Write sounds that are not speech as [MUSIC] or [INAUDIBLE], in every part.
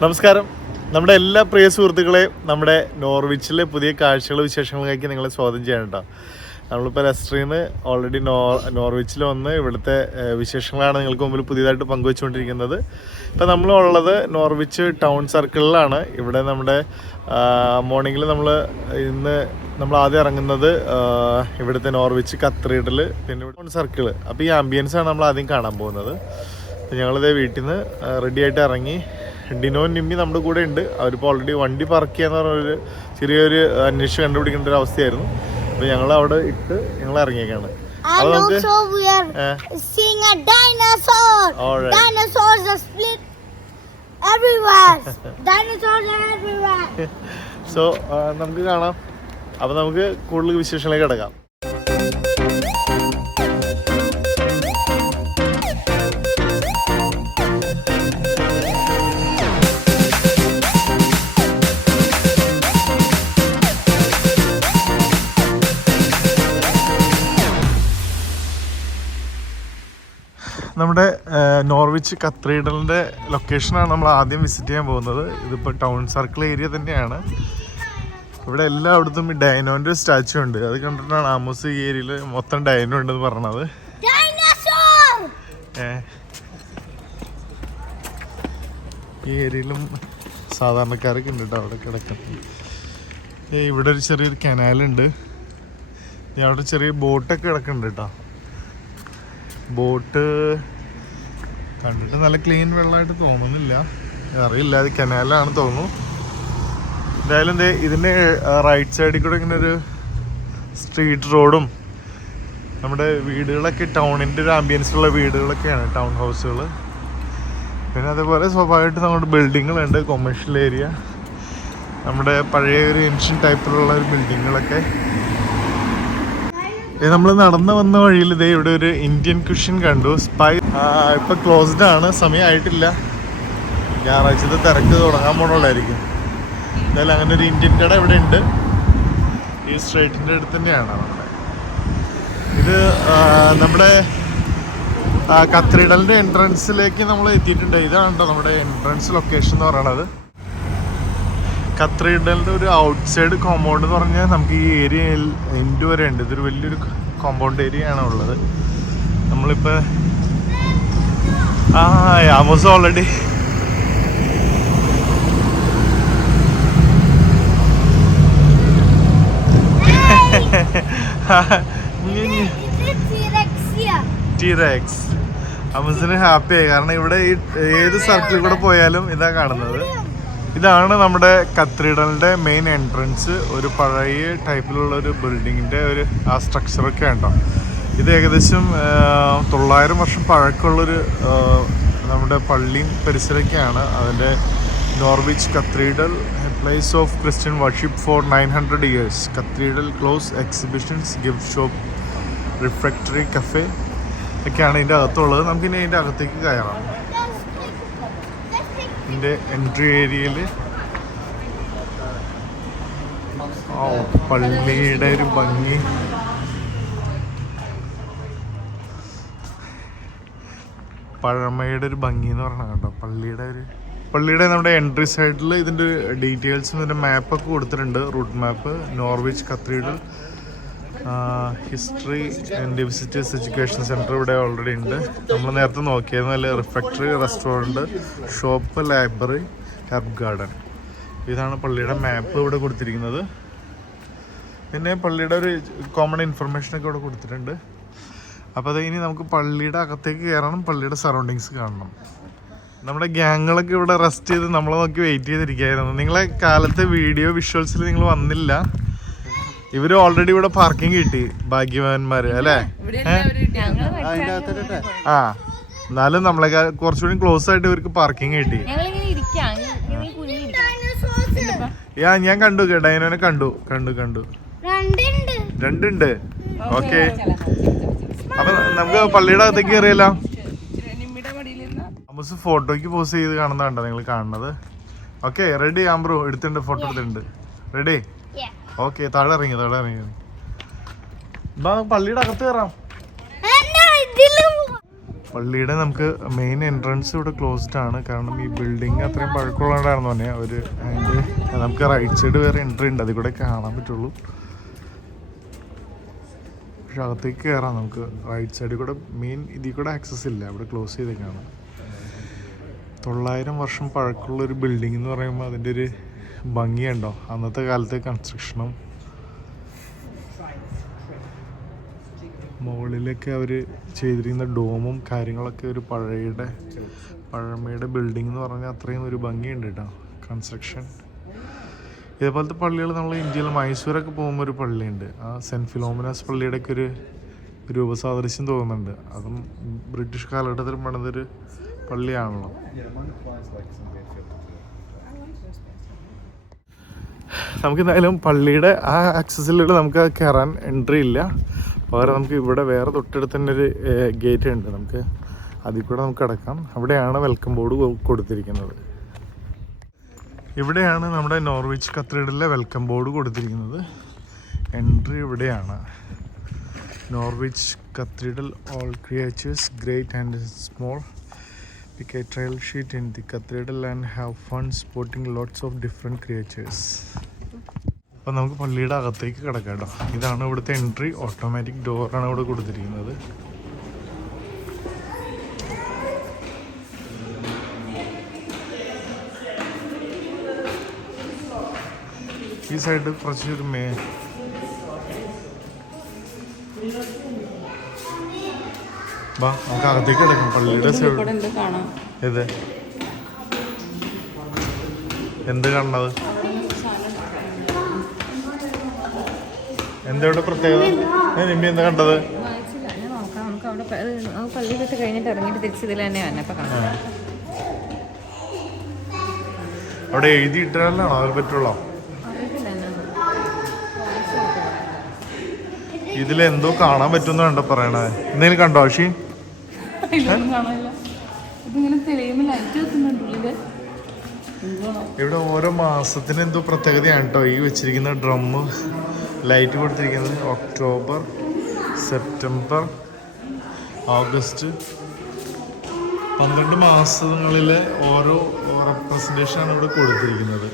നമസ്കാരം. നമ്മുടെ എല്ലാ പ്രിയ സുഹൃത്തുക്കളെയും നമ്മുടെ നോർവിച്ചിലെ പുതിയ കാഴ്ചകൾ വിശേഷങ്ങളിലേക്ക് നിങ്ങളെ സ്വാഗതം ചെയ്യണം കേട്ടോ നമ്മളിപ്പോൾ രസ്ട്രീന്ന് ഓൾറെഡി നോർ നോർവിച്ചിൽ വന്ന് ഇവിടുത്തെ വിശേഷങ്ങളാണ് നിങ്ങൾക്ക് മുമ്പിൽ പുതിയതായിട്ട് പങ്കുവെച്ചുകൊണ്ടിരിക്കുന്നത്. ഇപ്പോൾ നമ്മളുള്ളത് നോർവിച്ച് ടൗൺ സർക്കിളിലാണ്. ഇവിടെ നമ്മുടെ മോർണിംഗിൽ നമ്മൾ ഇന്ന് നമ്മൾ ആദ്യം ഇറങ്ങുന്നത് ഇവിടുത്തെ നോർവിച്ച് കത്രീഡൽ പിന്നെ ടൗൺ സർക്കിൾ അപ്പോൾ ഈ ആംബിയൻസാണ് നമ്മൾ ആദ്യം കാണാൻ പോകുന്നത്. ഞങ്ങളിതേ വീട്ടിൽ നിന്ന് റെഡി ആയിട്ട് ഇറങ്ങി ഡിനോ നിമ്മി നമ്മുടെ കൂടെ ഉണ്ട് അവരിപ്പോൾ ഓൾറെഡി വണ്ടി പാർക്ക് ചെയ്യാന്ന് പറഞ്ഞൊരു ചെറിയൊരു അന്വേഷിച്ച് കണ്ടുപിടിക്കേണ്ട ഒരു അവസ്ഥയായിരുന്നു അപ്പോൾ ഞങ്ങൾ അവിടെ ഇട്ട് ഞങ്ങൾ ഇറങ്ങിയേക്കാണ് And നമുക്ക് also we are seeing a dinosaur. Alright. Dinosaurs are split everywhere. [LAUGHS] Dinosaurs are everywhere. So നമുക്ക് കാണാം അപ്പോൾ നമുക്ക് കൂടുതൽ വിശേഷങ്ങളിലേക്ക് കിടക്കാം നോർവിച്ച് കത്തീഡ്രലിന്റെ ലൊക്കേഷനാണ് നമ്മൾ ആദ്യം വിസിറ്റ് ചെയ്യാൻ പോകുന്നത്. ഇതിപ്പോൾ ടൗൺ സർക്കിൾ ഏരിയ തന്നെയാണ്. ഇവിടെ എല്ലായിടത്തും ഈ ഡൈനോന്റെ സ്റ്റാച്ചു ഉണ്ട്. അത് കണ്ടിട്ടാണ് ആമോസ് ഈ ഏരിയയിൽ മൊത്തം ഡൈനോ ഉണ്ടെന്ന് പറഞ്ഞത്. ഈ ഏരിയയിലും സാധാരണക്കാരൊക്കെ ഉണ്ട് കേട്ടോ അവിടെ കിടക്കുന്നത്. ഇവിടെ ഒരു ചെറിയൊരു കനാലുണ്ട് അവിടെ ചെറിയ ബോട്ടൊക്കെ കിടക്കുന്നുണ്ട് കേട്ടോ. ബോട്ട് കണ്ടിട്ട് നല്ല ക്ലീൻ വെള്ളമായിട്ട് തോന്നുന്നില്ല. അറിയില്ല അത് കനാലാണ് തോന്നുന്നു. എന്തായാലും ദേ ഇതിന്റെ റൈറ്റ് സൈഡിൽ കൂടെ ഇങ്ങനെ ഒരു സ്ട്രീറ്റ് റോഡും നമ്മുടെ വീടുകളൊക്കെ ടൗണിന്റെ ഒരു ആംബിയൻസിലുള്ള വീടുകളൊക്കെയാണ് ടൗൺ ഹൗസുകൾ പിന്നെ അതേപോലെ സ്വാഭാവികമായിട്ട് നമ്മുടെ ബിൽഡിങ്ങുകളുണ്ട് കൊമേഴ്ഷ്യൽ ഏരിയ നമ്മുടെ പഴയ ഒരു ഏൻഷ്യൻ ടൈപ്പിലുള്ള ഒരു ബിൽഡിങ്ങുകളൊക്കെ നമ്മൾ നടന്നു വന്ന വഴിയിൽ ഇതേ ഇവിടെ ഒരു ഇന്ത്യൻ കുഷൻ കണ്ടു. സ്പൈ ഇപ്പൊ ക്ലോസ്ഡ് ആണ്. സമയമായിട്ടില്ല. ഞായറാഴ്ചത്തെ തിരക്ക് തുടങ്ങാൻ പോണുള്ളായിരിക്കും. എന്തായാലും അങ്ങനെ ഒരു ഇന്ത്യൻ കട ഇവിടെ ഉണ്ട്. ഈ സ്ട്രേറ്റിന്റെ അടുത്ത് തന്നെയാണ് നമ്മുടെ ഇത് നമ്മുടെ കത്രിഡലിന്റെ എൻട്രൻസിലേക്ക് നമ്മൾ എത്തിയിട്ടുണ്ട്. ഇതാണ് നമ്മുടെ എൻട്രൻസ് ലൊക്കേഷൻ എന്ന് പറയുന്നത് കത്രീഡലിന്റെ ഒരു ഔട്ട് സൈഡ് കോമ്പൗണ്ട് എന്ന് പറഞ്ഞാൽ നമുക്ക് ഈ ഏരിയയിൽ എൻഡ് വരെ ഉണ്ട്. ഇതൊരു വലിയൊരു കോമ്പൗണ്ട് ഏരിയ ആണ് ഉള്ളത്. നമ്മളിപ്പോൾ ആ ആമോസ് ഓൾറെഡി ഹാപ്പിയായി കാരണം ഇവിടെ ഈ ഏത് സർക്കിളിൽ കൂടെ പോയാലും ഇതാ കാണുന്നത്. ഇതാണ് നമ്മുടെ കത്രീഡലിന്റെ മെയിൻ എൻട്രൻസ് ഒരു പഴയ ടൈപ്പിലുള്ള ഒരു ബിൽഡിങ്ങിന്റെ ഒരു ആ സ്ട്രക്ചറൊക്കെ ഉണ്ടോ? ഇത് ഏകദേശം തൊള്ളായിരം വർഷം പഴക്കമുള്ളൊരു നമ്മുടെ പള്ളിയും പരിസരമൊക്കെയാണ്. അതിന്റെ Norwich cathedral place of Christian worship four nine hundred years cathedral close exhibitions gift shop refectory cafe ഒക്കെയാണ് ഇതിന്റെ അകത്തുള്ളത്. നമുക്കിനി അതിന്റെ അകത്തേക്ക് കയറാം. ഇതിന്റെ എൻട്രി ഏരിയയിൽ പള്ളിയുടെ ഒരു ഭംഗി. പഴമയുടെ ഒരു ഭംഗി എന്ന് പറഞ്ഞാൽ കേട്ടോ. പള്ളിയുടെ ഒരു പള്ളിയുടെ നമ്മുടെ എൻട്രി സൈഡിൽ ഇതിന്റെ ഡീറ്റെയിൽസും ഇതിന്റെ മാപ്പൊക്കെ കൊടുത്തിട്ടുണ്ട്. Route map Norwich cathedral history and visitors education centre ഇവിടെ ഓൾറെഡി ഉണ്ട്. നമ്മൾ നേരത്തെ നോക്കിയായിരുന്നു നല്ല refectory restaurant shop library herb garden ഇതാണ് പള്ളിയുടെ മാപ്പ് ഇവിടെ കൊടുത്തിരിക്കുന്നത്. പിന്നെ പള്ളിയുടെ ഒരു കോമൺ ഇൻഫർമേഷനൊക്കെ ഇവിടെ കൊടുത്തിട്ടുണ്ട്. അപ്പോൾ അത് ഇനി നമുക്ക് പള്ളിയുടെ അകത്തേക്ക് കയറണം പള്ളിയുടെ സറൗണ്ടിങ്സ് കാണണം. നമ്മുടെ ഗ്യാങ്ങുകളൊക്കെ ഇവിടെ റെസ്റ്റ് ചെയ്ത് നമ്മളെ നോക്കി വെയിറ്റ് ചെയ്തിരിക്കുകയായിരുന്നു. നിങ്ങളെ കാലത്തെ വീഡിയോ വിഷ്വൽസിൽ നിങ്ങൾ വന്നില്ല. ഇവർ ഓൾറെഡി ഇവിടെ പാർക്കിംഗ് കിട്ടി ഭാഗ്യവാന്മാര് അല്ലേ? ആ എന്നാലും നമ്മളെ കുറച്ചുകൂടി ക്ലോസ് ആയിട്ട് ഇവർക്ക് പാർക്കിംഗ് കിട്ടി. യാ ഞാൻ കണ്ടു ഡൈനോനെ കണ്ടു കണ്ടു കണ്ടു. രണ്ടുണ്ട്. ഓക്കെ. അപ്പൊ നമുക്ക് പള്ളിയുടെ അകത്തേക്ക് കയറിയല്ലോ അമ്മസ് ഫോട്ടോയ്ക്ക് പോസ് ചെയ്ത് കാണുന്നതാണ്ടോ നിങ്ങൾ കാണുന്നത്? ഓക്കെ റെഡി ആംബ്രോ എടുത്തിട്ടുണ്ട് ഫോട്ടോ എടുത്തിട്ടുണ്ട്. റെഡി. ഓക്കെ താഴെ ഇറങ്ങി താഴെ ഇറങ്ങി എന്താ പള്ളിയുടെ അകത്ത് കയറാം പള്ളിയുടെ നമുക്ക് മെയിൻ എൻട്രൻസ് ഇവിടെ ക്ലോസ്ഡ് ആണ്. കാരണം ഈ ബിൽഡിംഗ് അത്രയും പഴക്കമുള്ളതാണെന്ന് പറഞ്ഞാൽ ഒരു അതിന്റെ നമുക്ക് റൈറ്റ് സൈഡ് വേറെ എൻട്രി ഉണ്ട്. അതിൽ കൂടെ കാണാൻ പറ്റുള്ളൂ. പക്ഷെ അകത്തേക്ക് കയറാം നമുക്ക്. റൈറ്റ് സൈഡിൽ കൂടെ മെയിൻ ഇതിൽ കൂടെ ആക്സസ് ഇല്ല. അവിടെ ക്ലോസ് ചെയ്തേക്കാണ്. തൊള്ളായിരം വർഷം പഴക്കമുള്ള ഒരു ബിൽഡിംഗ് എന്ന് പറയുമ്പോൾ അതിന്റെ ഒരു ഭംഗിയുണ്ടോ? അന്നത്തെ കാലത്തെ കൺസ്ട്രക്ഷനും മുകളിലൊക്കെ അവർ ചെയ്തിരിക്കുന്ന ഡോമും കാര്യങ്ങളൊക്കെ ഒരു പഴയുടെ പഴമയുടെ ബിൽഡിംഗ് എന്ന് പറഞ്ഞാൽ അത്രയും ഒരു ഭംഗിയുണ്ട് കേട്ടോ കൺസ്ട്രക്ഷൻ ഇതേപോലത്തെ പള്ളികൾ നമ്മൾ ഇന്ത്യയിൽ മൈസൂരൊക്കെ പോകുമ്പോൾ ഒരു പള്ളിയുണ്ട്. ആ സെന്റ് ഫിലോമിനാസ് പള്ളിയുടെ ഒക്കെ ഒരു രൂപസാദൃശ്യം തോന്നുന്നുണ്ട്. അതും ബ്രിട്ടീഷ് കാലഘട്ടത്തിൽ പണിതൊരു പള്ളിയാണല്ലോ. നമുക്ക് എന്തായാലും പള്ളിയുടെ ആ ആക്സസിലൂടെ നമുക്ക് കയറാൻ എൻട്രി ഇല്ല. പകരം നമുക്ക് ഇവിടെ വേറെ തൊട്ടടുത്ത് തന്നെ ഒരു ഗേറ്റ് ഉണ്ട്. നമുക്ക് അതിൽ കൂടെ നമുക്ക് കിടക്കാം അവിടെയാണ് വെൽക്കം ബോർഡ് കൊടുത്തിരിക്കുന്നത്. ഇവിടെയാണ് നമ്മുടെ നോർവിച്ച് കത്തീഡ്രലിലെ വെൽക്കം ബോർഡ് കൊടുത്തിരിക്കുന്നത്. എൻട്രി ഇവിടെയാണ്. Norwich cathedral all creatures great and small pick a trail sheet in the cathedral and have fun spotting lots of different creatures അപ്പം നമുക്ക് പള്ളിയുടെ അകത്തേക്ക് കിടക്കാം കേട്ടോ ഇതാണ് ഇവിടുത്തെ എൻട്രി ഓട്ടോമാറ്റിക് ഡോറാണ് ഇവിടെ കൊടുത്തിരിക്കുന്നത് ഈ സൈഡ് കുറച്ചൊരു മേ ബാ നമുക്ക് അകത്തേക്ക് കിടക്കാം. പള്ളിയുടെ ഇത് എന്ത് കാണണത് ഏത്? എന്ത് കാണുന്നത് എന്താ ഇവിടെ പ്രത്യേകത? നിമ്മി എന്താ കണ്ടത്? അവിടെ കഴിഞ്ഞിട്ട് ഇറങ്ങിയിട്ട് കാണാം. എഴുതിയിട്ടാണോ അവർ പറ്റുള്ളോ? ഇതിലെന്തോ കാണാൻ പറ്റുന്ന കണ്ടോ പറയണേ? എന്തെങ്കിലും കണ്ടോ ആഷി കാണാനില്ല. ഇതിങ്ങനെ ലൈറ്റ് ഇവിടെ ഓരോ മാസത്തിന് എന്തോ പ്രത്യേകതയാണ് കേട്ടോ. ഈ വെച്ചിരിക്കുന്ന ഡ്രമ്മ് ലൈറ്റ് കൊടുത്തിരിക്കുന്നത് ഒക്ടോബർ സെപ്റ്റംബർ ഓഗസ്റ്റ് പന്ത്രണ്ട് മാസങ്ങളിലെ ഓരോ റെപ്രസെന്റേഷനാണ് ഇവിടെ കൊടുത്തിരിക്കുന്നത്.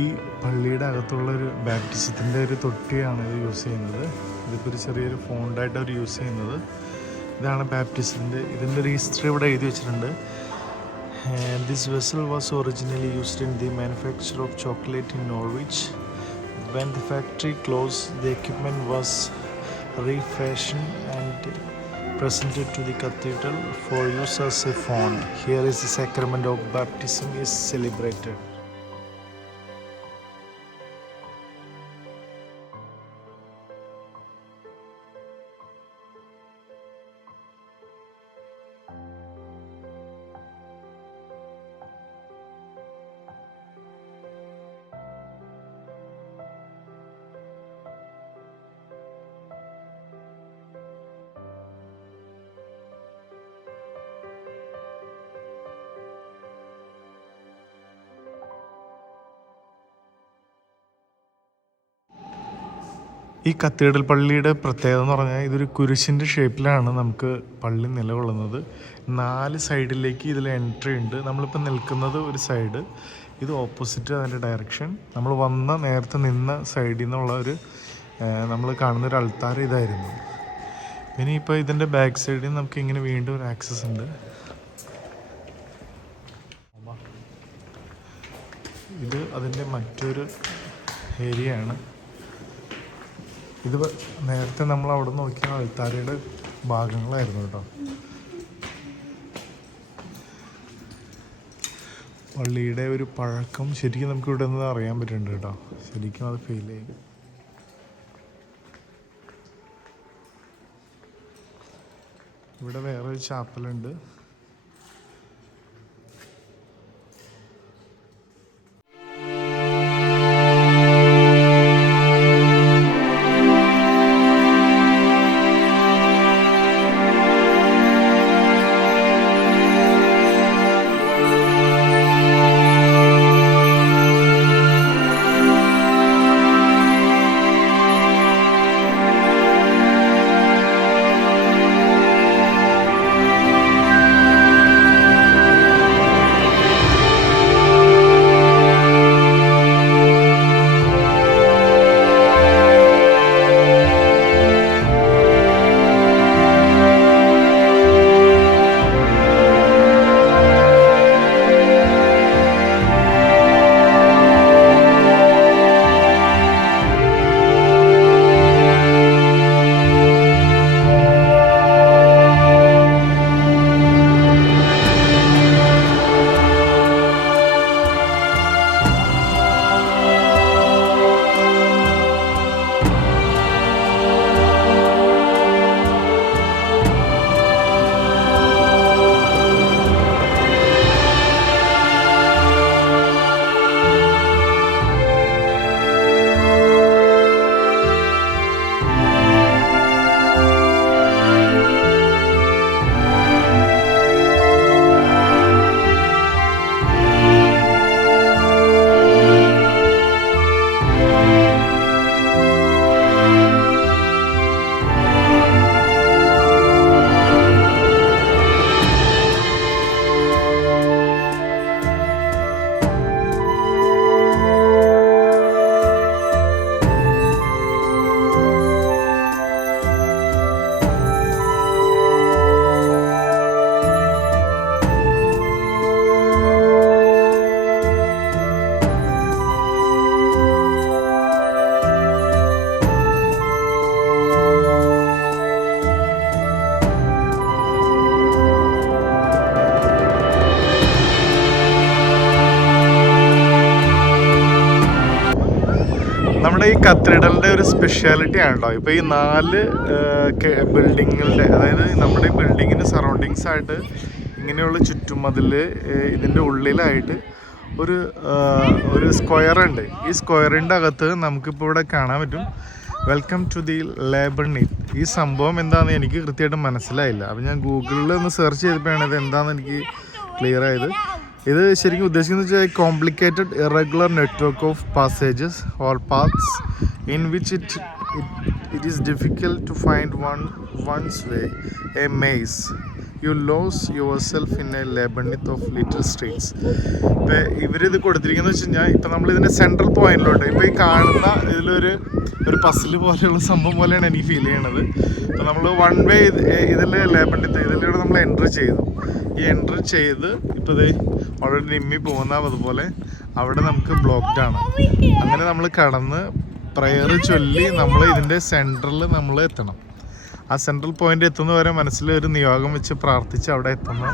ഈ പള്ളിയുടെ അകത്തുള്ള ഒരു ബാപ്റ്റിസത്തിന്റെ ഒരു തൊട്ടിയാണ് ഇത് യൂസ് ചെയ്യുന്നത് ഇതിപ്പോൾ ഒരു ചെറിയൊരു ഫോണ്ടായിട്ട് അവർ യൂസ് ചെയ്യുന്നത് ഇതാണ് ബാപ്റ്റിസത്തിന്റെ ഇതിന്റെ ഒരു ഹിസ്റ്ററി ഇവിടെ എഴുതി വെച്ചിട്ടുണ്ട് this vessel was originally used in the manufacture of chocolate in Norwich when the factory close the equipment was refashion and presented to the cathedral for use as a font. Here is the sacrament of baptism is celebrated. ഈ cathedral പള്ളിയുടെ പ്രത്യേകത എന്ന് പറഞ്ഞാൽ ഇതൊരു കുരിശിന്റെ ഷേപ്പിലാണ് നമുക്ക് പള്ളി നിലകൊള്ളുന്നത്. നാല് സൈഡിലേക്ക് ഇതിൽ എൻട്രി ഉണ്ട്. നമ്മളിപ്പോൾ നിൽക്കുന്നത് ഒരു സൈഡ് ഇത് ഓപ്പോസിറ്റ് അതിന്റെ ഡയറക്ഷൻ നമ്മൾ വന്ന നേരത്തെ നിന്ന സൈഡിൽ നിന്നുള്ള ഒരു നമ്മൾ കാണുന്ന ഒരു അൾത്താർ ഇതായിരുന്നു. പിന്നെ ഇപ്പോൾ ഇതിന്റെ ബാക്ക് സൈഡിൽ നമുക്ക് ഇങ്ങനെ വീണ്ടും ഒരു ആക്സസ് ഉണ്ട്. ഇത് അതിന്റെ മറ്റൊരു ഏരിയയാണ് ഇത് നേരത്തെ നമ്മൾ അവിടെ നോക്കിയ അൾത്താരയുടെ ഭാഗങ്ങളായിരുന്നു കേട്ടോ. പള്ളിയുടെ ഒരു പഴക്കം ശരിക്കും നമുക്ക് ഇവിടെ നിന്ന് അറിയാൻ പറ്റുന്നുണ്ട് കേട്ടോ. ശരിക്കും അത് ഫീൽ ചെയ്യും ഇവിടെ വേറൊരു ചാപ്പലുണ്ട് നമ്മുടെ ഈ കത്തീഡ്രലിന്റെ ഒരു സ്പെഷ്യാലിറ്റി ആണല്ലോ. ഇപ്പൊ ഈ നാല് ബിൽഡിങ്ങുകളുടെ അതായത് നമ്മുടെ ഈ ബിൽഡിങ്ങിന്റെ സറൗണ്ടിങ്സ് ആയിട്ട് ഇങ്ങനെയുള്ള ചുറ്റുമതിൽ ഇതിന്റെ ഉള്ളിലായിട്ട് ഒരു ഒരു സ്ക്വയർ ഉണ്ട്. ഈ സ്ക്വയറിന്റെ അകത്ത് നമുക്കിപ്പോൾ ഇവിടെ കാണാൻ പറ്റും. Welcome to the labyrinth ഈ സംഭവം എന്താണെന്ന് എനിക്ക് കൃത്യമായിട്ട് മനസ്സിലായില്ല. അപ്പം ഞാൻ ഗൂഗിളിൽ ഒന്ന് സെർച്ച് ചെയ്തപ്പോഴാണ് ഇത് എന്താണെന്ന് എനിക്ക് ക്ലിയർ ആയത്. ഇത് ശരിക്കും ഉദ്ദേശിക്കുന്നത് വെച്ചാൽ complicated irregular network of passages or paths in which it it is difficult to find one one's way a maze you lose yourself in a labyrinth of little streets ഇപ്പം ഇവരിത് കൊടുത്തിരിക്കുന്നത് വെച്ച് കഴിഞ്ഞാൽ ഇപ്പം നമ്മൾ ഇതിന്റെ സെൻട്രൽ പോയിന്റിലോട്ട് ഇപ്പോൾ ഈ കാണുന്ന ഇതിലൊരു ഒരു പസിൽ പോലെയുള്ള സംഭവം പോലെയാണ് എനിക്ക് ഫീൽ ചെയ്യണത്. അപ്പോൾ നമ്മൾ വൺ വേ ഇതിൽ ലേബണിത്ത് ഇതിലൂടെ നമ്മൾ എൻട്രി ചെയ്തു. ഈ എൻട്രി ചെയ്ത് ഇപ്പോൾ ഇത് ഓൾറെഡി നിമ്മി പോകുന്ന അതുപോലെ അവിടെ നമുക്ക് ബ്ലോക്ക്ഡ് ആണ്. അങ്ങനെ നമ്മൾ കടന്ന് പ്രയർ ചൊല്ലി നമ്മൾ ഇതിന്റെ സെന്ററിൽ നമ്മൾ എത്തണം. ആ സെൻട്രൽ പോയിന്റ് എത്തുന്ന വരെ മനസ്സിൽ ഒരു നിയോഗം വെച്ച് പ്രാർത്ഥിച്ച് അവിടെ എത്തുന്നു.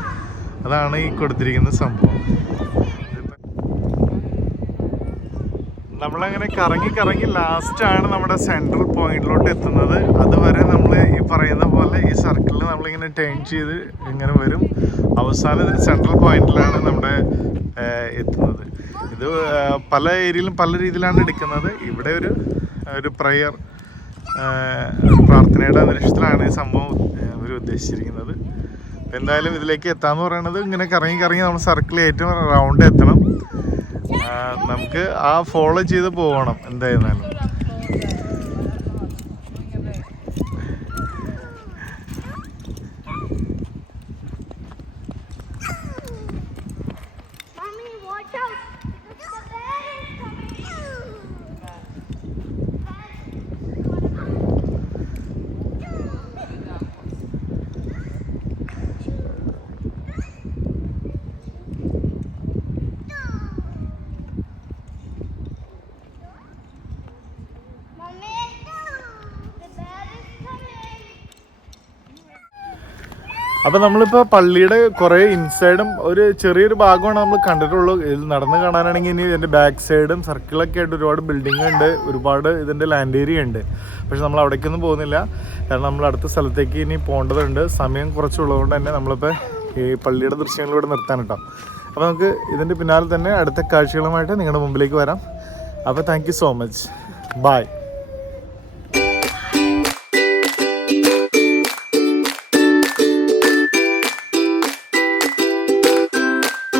അതാണ് ഈ കൊടുത്തിരിക്കുന്ന സംഭവം. നമ്മളങ്ങനെ കറങ്ങി കറങ്ങി ലാസ്റ്റാണ് നമ്മുടെ സെൻട്രൽ പോയിന്റിലോട്ട് എത്തുന്നത്. അതുവരെ നമ്മൾ ഈ പറയുന്ന പോലെ ഈ സർക്കിളിൽ നമ്മളിങ്ങനെ ടേൺ ചെയ്ത് ഇങ്ങനെ വരും. അവസാനം ഇതിന് സെൻട്രൽ പോയിന്റിലാണ് നമ്മുടെ എത്തുന്നത്. ഇത് പല ഏരിയയിലും പല രീതിയിലാണ് എടുക്കുന്നത്. ഇവിടെ ഒരു ഒരു പ്രയർ പ്രാർത്ഥനയുടെ അന്തരീക്ഷത്തിലാണ് ഈ സംഭവം അവർ ഉദ്ദേശിച്ചിരിക്കുന്നത്. എന്തായാലും ഇതിലേക്ക് എത്താന്ന് പറയുന്നത് ഇങ്ങനെ കറങ്ങി കറങ്ങി നമ്മൾ സർക്കിൾ ഏറ്റവും റൗണ്ട് എത്തണം. നമുക്ക് ആ ഫോളോ ചെയ്ത് പോകണം എന്തായിരുന്നാലും. അപ്പോൾ നമ്മളിപ്പോൾ പള്ളിയുടെ കുറേ ഇൻസൈഡും ഒരു ചെറിയൊരു ഭാഗമാണ് നമ്മൾ കണ്ടിട്ടുള്ളൂ. ഇതിൽ നടന്ന് കാണാനാണെങ്കിൽ ഇനി ഇതിന്റെ ബാക്ക് സൈഡും സർക്കിളൊക്കെ ആയിട്ട് ഒരുപാട് ബിൽഡിംഗ് ഉണ്ട് ഒരുപാട് ഇതിന്റെ ലാൻഡ് ഏരിയ ഉണ്ട്. പക്ഷെ നമ്മൾ അവിടേക്കൊന്നും പോകുന്നില്ല. കാരണം നമ്മൾ അടുത്ത സ്ഥലത്തേക്ക് ഇനി പോകേണ്ടതുണ്ട്. സമയം കുറച്ചുള്ളതുകൊണ്ട് തന്നെ നമ്മളിപ്പോൾ ഈ പള്ളിയുടെ ദൃശ്യങ്ങൾ ഇവിടെ നിർത്താൻ കേട്ടോ. അപ്പോൾ നമുക്ക് ഇതിന്റെ പിന്നാലെ തന്നെ അടുത്ത കാഴ്ചകളുമായിട്ട് നിങ്ങളുടെ മുമ്പിലേക്ക് വരാം. അപ്പോൾ താങ്ക് സോ മച്ച് ബൈ